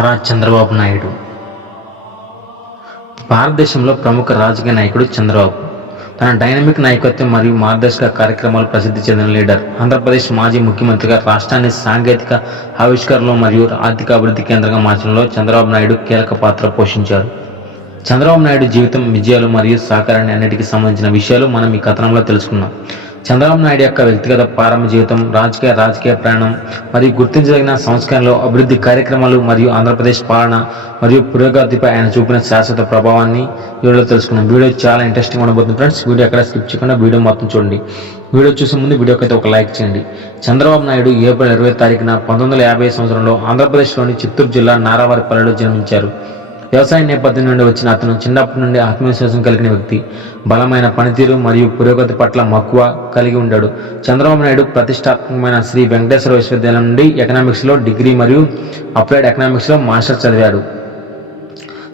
నారా చంద్రబాబు నాయుడు. భారతదేశంలో ప్రముఖ రాజకీయ నాయకుడు చంద్రబాబు. తన డైనమిక్ నాయకత్వం మరియు మార్గదర్శక కార్యక్రమాలు ప్రసిద్ధి చెందిన లీడర్. ఆంధ్రప్రదేశ్ మాజీ ముఖ్యమంత్రిగా రాష్ట్రాన్ని సాంకేతిక ఆవిష్కరణలు మరియు ఆర్థిక అభివృద్ధి కేంద్రంగా మార్చడంలో చంద్రబాబు నాయుడు కీలక పాత్ర పోషించారు. చంద్రబాబు నాయుడు జీవితం విజయాలు మరియు సహకారాన్ని అన్నిటికీ సంబంధించిన విషయాలు మనం ఈ కథనంలో తెలుసుకున్నాం చంద్రబాబు నాయుడు యొక్క వ్యక్తిగత ప్రారంభ జీవితం రాజకీయ రాజకీయ ప్రయాణం మరియు గుర్తించదగిన సంస్కరణలు అభివృద్ధి కార్యక్రమాలు మరియు ఆంధ్రప్రదేశ్ పాలన మరియు పురోగతిపై ఆయన చూపిన శాశ్వత ప్రభావాన్ని వీడియోలో తెలుసుకున్నాం వీడియో చాలా ఇంట్రెస్టింగ్ ఉండబోతుంది ఫ్రెండ్స్ వీడియో ఎక్కడ స్కిప్ చేయకుండా వీడియో మొత్తం చూడండి. వీడియో చూసే ముందు వీడియోకి అయితే ఒక లైక్ చేయండి. చంద్రబాబు నాయుడు ఏప్రిల్ ఇరవై తారీఖున పంతొమ్మిది వందల యాభై సంవత్సరంలో ఆంధ్రప్రదేశ్లోని చిత్తూరు జిల్లా నారావారిపల్లెలో జన్మించారు. వ్యవసాయ నేపథ్యం నుండి వచ్చిన అతను చిన్నప్పటి నుండి ఆత్మవిశ్వాసం కలిగిన వ్యక్తి. బలమైన పనితీరు మరియు పురోగతి పట్ల మక్కువ కలిగి ఉండాడు. చంద్రబాబు నాయుడు ప్రతిష్టాత్మకమైన శ్రీ వెంకటేశ్వర విశ్వవిద్యాలయం నుండి ఎకనామిక్స్లో డిగ్రీ మరియు అప్లైడ్ ఎకనామిక్స్లో మాస్టర్ చదివాడు.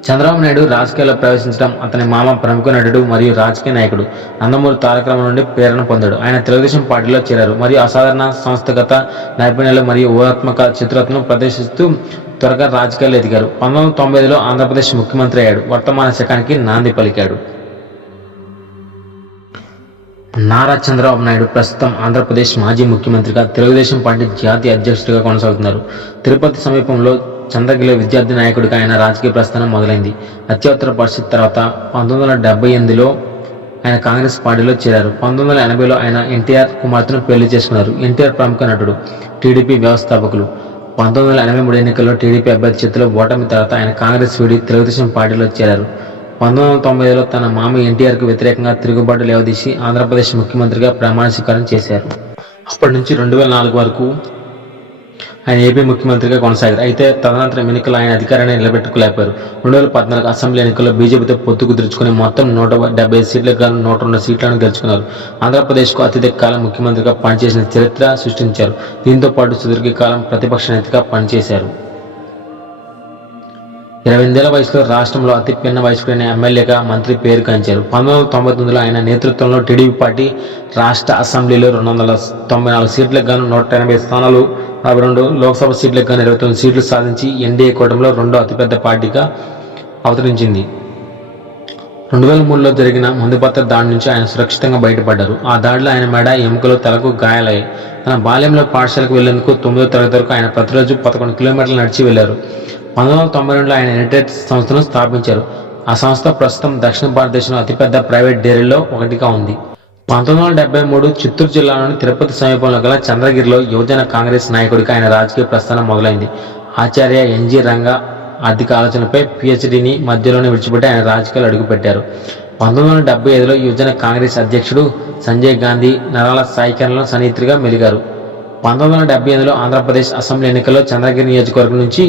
చంద్రబాబు నాయుడు రాజకీయాల్లో ప్రవేశించడం అతని మామ ప్రముఖ నటుడు మరియు రాజకీయ నాయకుడు. నందమూరి తారక రామ నుండి ప్రేరణ పొందాడు. ఆయన తెలుగుదేశం పార్టీలో చేరారు. మరియు అసాధారణ సంస్థగత నైపుణ్యాలు మరియు ఊహాత్మక చిత్రతను ప్రదర్శిస్తూ త్వరగా రాజకీయాలు ఎదిగారు. పంతొమ్మిది వందల తొంభై ఐదులో ఆంధ్రప్రదేశ్ ముఖ్యమంత్రి అయ్యాడు. వర్తమాన శకానికి నాంది పలికాడు. నారా చంద్రబాబు నాయుడు ప్రస్తుతం ఆంధ్రప్రదేశ్ మాజీ ముఖ్యమంత్రిగా తెలుగుదేశం పార్టీ జాతీయ అధ్యక్షుడిగా కొనసాగుతున్నారు. తిరుపతి సమీపంలో చంద్రగిరి విద్యార్థి నాయకుడిగా ఆయన రాజకీయ ప్రస్థానం మొదలైంది. అత్యవసర పరిస్థితి తర్వాత పంతొమ్మిది వందల డెబ్బై ఎనిమిదిలో ఆయన కాంగ్రెస్ పార్టీలో చేరారు. పంతొమ్మిది వందల ఎనభైలో ఆయన ఎన్టీఆర్ కుమార్తెను పెళ్ళి చేసుకున్నారు. ఎన్టీఆర్ ప్రముఖ నటుడు టీడీపీ వ్యవస్థాపకులు. పంతొమ్మిది వందల ఎనభై మూడు ఎన్నికల్లో టీడీపీ అభ్యర్థి చేతిలో ఓటమి తర్వాత ఆయన కాంగ్రెస్ వీడి తెలుగుదేశం పార్టీలో చేరారు. పంతొమ్మిది వందల తొంభైలో తన మామ ఎన్టీఆర్కు వ్యతిరేకంగా తిరుగుబాటు లేవదీసి ఆంధ్రప్రదేశ్ ముఖ్యమంత్రిగా ప్రమాణ స్వీకారం చేశారు. అప్పటి నుంచి రెండు వేల నాలుగు వరకు ఆయన ఏపీ ముఖ్యమంత్రిగా కొనసాగారు. అయితే తదనంతరం ఎన్నికల ఆయన అధికారాన్ని నిలబెట్టుకోలేకపోయారు. రెండు వేల పద్నాలుగు అసెంబ్లీ ఎన్నికల్లో బీజేపీతో పొత్తు కుదుర్చుకుని మొత్తం నూట డెబ్బై సీట్లకు గాను నూట రెండు సీట్లను గెలుచుకున్నారు. ఆంధ్రప్రదేశ్కు అత్యధిక కాలం ముఖ్యమంత్రిగా పనిచేసిన చరిత్ర సృష్టించారు. దీంతో పాటు సుదీర్ఘకాలం ప్రతిపక్ష నేతగా పనిచేశారు. ఇరవై ఎనిమిదేళ్ళ వయసులో రాష్ట్రంలో అతి పిన్న వయసుకునే ఎమ్మెల్యేగా మంత్రి పేరు గాంచారు పంతొమ్మిది వందల తొంభై తొమ్మిదిలో ఆయన నేతృత్వంలో టీడీపీ పార్టీ రాష్ట్ర అసెంబ్లీలో రెండు వందల తొంభై నాలుగు సీట్లకు గాను నూట ఎనభై స్థానాలు నలభై రెండు లోక్సభ సీట్లకు గాను ఇరవై తొమ్మిది సీట్లు సాధించి ఎన్డీఏ కూటమిలో రెండో అతిపెద్ద పార్టీగా అవతరించింది. రెండు వేల మూడులో జరిగిన మందుపత్ర దాడి నుంచి ఆయన సురక్షితంగా బయటపడ్డారు. ఆ దాడిలో ఆయన మెడ ఎముకలు తలకు గాయాలయ్యాయి తన బాల్యంలో పాఠశాలకు వెళ్ళేందుకు తొమ్మిదో తరగతి వరకు ఆయన ప్రతిరోజు పదకొండు కిలోమీటర్లు నడిచి వెళ్ళారు పంతొమ్మిది వందల తొంభై రెండులో ఆయన యునైటెడ్ సంస్థను స్థాపించారు. ఆ సంస్థ ప్రస్తుతం దక్షిణ భారతదేశంలో అతిపెద్ద ప్రైవేట్ డైరీలో ఒకటిగా ఉంది. పంతొమ్మిది వందల డెబ్బై మూడు చిత్తూరు జిల్లాలోని తిరుపతి సమీపంలో గల చంద్రగిరిలో యువజన కాంగ్రెస్ నాయకుడిగా ఆయన రాజకీయ ప్రస్థానం మొదలైంది. ఆచార్య ఎన్జి రంగ ఆర్థిక ఆలోచనపై పిహెచ్డిని మధ్యలోనే విడిచిపెట్టి ఆయన రాజకీయాలు అడుగుపెట్టారు. పంతొమ్మిది వందల డెబ్బై ఐదులో యువజన కాంగ్రెస్ అధ్యక్షుడు సంజయ్ గాంధీ నరాల సాయికరణలో సన్నిహితుడిగా మెలిగారు. పంతొమ్మిది వందల డెబ్బై ఎనిమిదిలో ఆంధ్రప్రదేశ్ అసెంబ్లీ ఎన్నికల్లో చంద్రగిరి నియోజకవర్గం నుంచి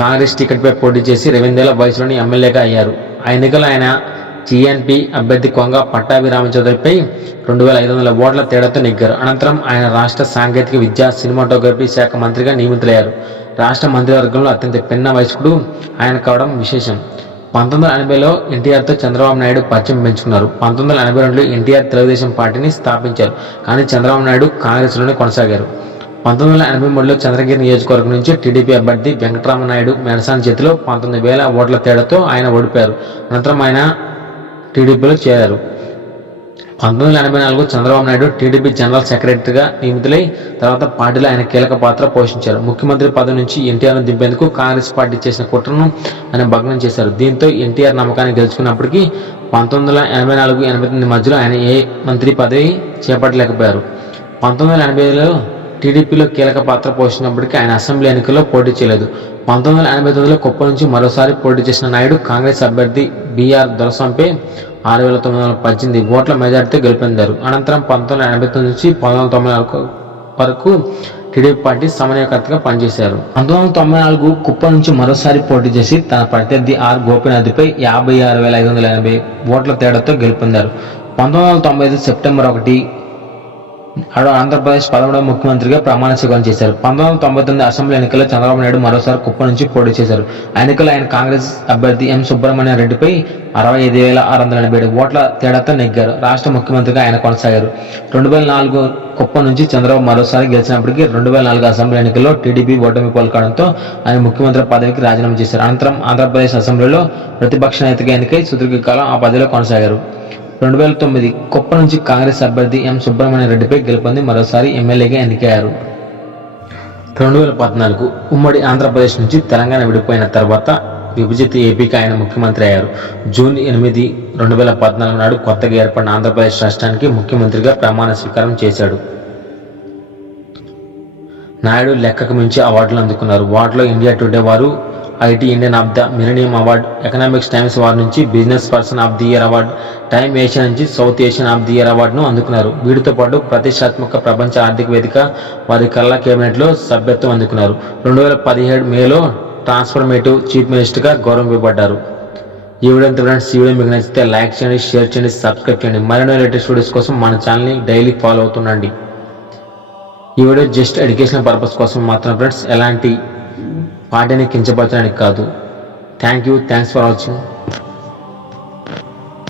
కాంగ్రెస్ టికెట్పై పోటీ చేసి రెండేళ్ళ వయసులోని ఎమ్మెల్యేగా అయ్యారు. ఆ ఎన్నికల్లో ఆయన టీఎన్పీ అభ్యర్థి కొంగ పట్టాభి రామచౌదరిపై రెండు వేల ఐదు వందల ఓట్ల తేడాతో నెగ్గారు. అనంతరం ఆయన రాష్ట్ర సాంకేతిక విద్య సినిమాటోగ్రఫీ శాఖ మంత్రిగా నియమితులయ్యారు. రాష్ట్ర మంత్రివర్గంలో అత్యంత పిన్న వయస్కుడు ఆయన కావడం విశేషం. పంతొమ్మిది వందల ఎనభైలో ఎన్టీఆర్తో చంద్రబాబు నాయుడు పరిచయం పెంచుకున్నారు. పంతొమ్మిది వందల ఎనభై రెండులో ఎన్టీఆర్ తెలుగుదేశం పార్టీని స్థాపించారు. కానీ చంద్రబాబు నాయుడు కాంగ్రెస్లోనే కొనసాగారు. పంతొమ్మిది వందల ఎనభై మూడులో చంద్రగిరి నియోజకవర్గం నుంచి టీడీపీ అభ్యర్థి వెంకటరామనాయుడు మెనసాని చేతిలో పంతొమ్మిది వేల ఓట్ల తేడాతో ఆయన ఓడిపారు అనంతరం ఆయన టీడీపీలో చేరారు. పంతొమ్మిది వందల ఎనభై నాలుగు చంద్రబాబు నాయుడు టీడీపీ జనరల్ సెక్రటరీగా నియమితులై తర్వాత పార్టీలో ఆయన కీలక పాత్ర పోషించారు. ముఖ్యమంత్రి పదవి నుంచి ఎన్టీఆర్ను దింపేందుకు కాంగ్రెస్ పార్టీ చేసిన కుట్రను ఆయన భగ్నం చేశారు. దీంతో ఎన్టీఆర్ నమ్మకాన్ని గెలుచుకున్నప్పటికీ పంతొమ్మిది వందల ఎనభై నాలుగు ఎనభై తొమ్మిది మధ్యలో ఆయన ఏ మంత్రి పదవి చేపట్టలేకపోయారు. పంతొమ్మిది వందల ఎనభైలో టీడీపీలో కీలక పాత్ర పోషించినప్పటికీ ఆయన అసెంబ్లీ ఎన్నికల్లో పోటీ చేయలేదు. పంతొమ్మిది వందల ఎనభై తొమ్మిదిలో కుప్ప నుంచి మరోసారి పోటీ చేసిన నాయుడు కాంగ్రెస్ అభ్యర్థి బీఆర్ దొరసంపై ఆరు వేల తొమ్మిది వందల పద్దెనిమిది ఓట్ల మెజార్టీతో గెలుపొందారు. అనంతరం పంతొమ్మిది వందల ఎనభై తొమ్మిది నుంచి పంతొమ్మిది వందల తొంభై నాలుగు వరకు టీడీపీ పార్టీ సమన్వయకర్తగా పనిచేశారు. పంతొమ్మిది వందల తొంభై నాలుగు కుప్ప నుంచి మరోసారి పోటీ చేసి తన ప్రత్యర్థి ఆర్ గోపీనాథ్పై యాభై ఆరు వేల ఐదు వందల ఎనభై ఓట్ల తేడాతో గెలుపొందారు. పంతొమ్మిది వందల తొంభై ఐదు సెప్టెంబర్ ఒకటి ఆడ ఆంధ్రప్రదేశ్ పదమూడవ ముఖ్యమంత్రిగా ప్రమాణ స్వీకారం చేశారు. పంతొమ్మిది వందల తొంభై తొమ్మిది అసెంబ్లీ ఎన్నికల్లో చంద్రబాబు నాయుడు మరోసారి కుప్ప నుంచి పోటీ చేశారు. ఆ ఎన్నికల్లో ఆయన కాంగ్రెస్ అభ్యర్థి ఎం సుబ్రహ్మణ్యం రెడ్డిపై అరవై ఐదు వేల ఆరు వందల ఎనభై ఏడు ఓట్ల తేడాతో నెగ్గారు. రాష్ట్ర ముఖ్యమంత్రిగా ఆయన కొనసాగారు. రెండు వేల నాలుగు కుప్ప నుంచి చంద్రబాబు మరోసారి గెలిచినప్పటికీ రెండు వేల నాలుగు అసెంబ్లీ ఎన్నికల్లో టీడీపీ ఓటమి పాల్గొనడంతో ఆయన ముఖ్యమంత్రి పదవికి రాజీనామా చేశారు. అనంతరం ఆంధ్రప్రదేశ్ అసెంబ్లీలో ప్రతిపక్ష నేతగా ఎన్నికై సుదీర్ఘకాలం ఆ పదవిలో కొనసాగారు. రెండు వేల తొమ్మిది కుప్ప నుంచి కాంగ్రెస్ అభ్యర్థి ఎం. సుబ్రహ్మణ్య రెడ్డిపై గెలుపొంది మరోసారి ఎమ్మెల్యేగా ఎన్నికయ్యారు. రెండు వేల పద్నాలుగు ఉమ్మడి ఆంధ్రప్రదేశ్ నుంచి తెలంగాణ విడిపోయిన తర్వాత విభజిత ఏపీకి ఆయన ముఖ్యమంత్రి అయ్యారు. జూన్ ఎనిమిది రెండు వేల పద్నాలుగు నాడు కొత్తగా ఏర్పడిన ఆంధ్రప్రదేశ్ రాష్ట్రానికి ముఖ్యమంత్రిగా ప్రమాణ స్వీకారం చేశాడు. నాయుడు లెక్కకు మించి అవార్డులు అందుకున్నారు. వాటిలో ఇండియా టుడే వారు IT Indian of the millennium award economics Times వారి నుంచి business person of the year award Time Asia నుంచి South Asian of the year అవార్డును అందుకున్నారు. వీటితో పాటు ప్రతిష్టాత్మక ప్రపంచ ఆర్థిక వేదిక వారి కల్లా కేబినెట్లో సభ్యత్వం అందుకున్నారు. రెండు వేల పదిహేడు మేలో ట్రాన్స్ఫర్మేటివ్ చీఫ్ మినిస్టర్గా గౌరవింపబడ్డారు ఈ వీడియో ఫ్రెండ్స్ ఈ వీడియో మీకు నచ్చితే లైక్ చేయండి షేర్ చేయండి సబ్స్క్రైబ్ చేయండి. మరిన్ని లేటెస్ట్ వీడియోస్ కోసం మన ఛానల్ని డైలీ ఫాలో అవుతుండండి. ఈ వీడియో జస్ట్ ఎడ్యుకేషన్ పర్పస్ కోసం మాత్రం ఫ్రెండ్స్. ఎలాంటి పార్టీని కించపరచడానికి కాదు. Thank you thanks for watching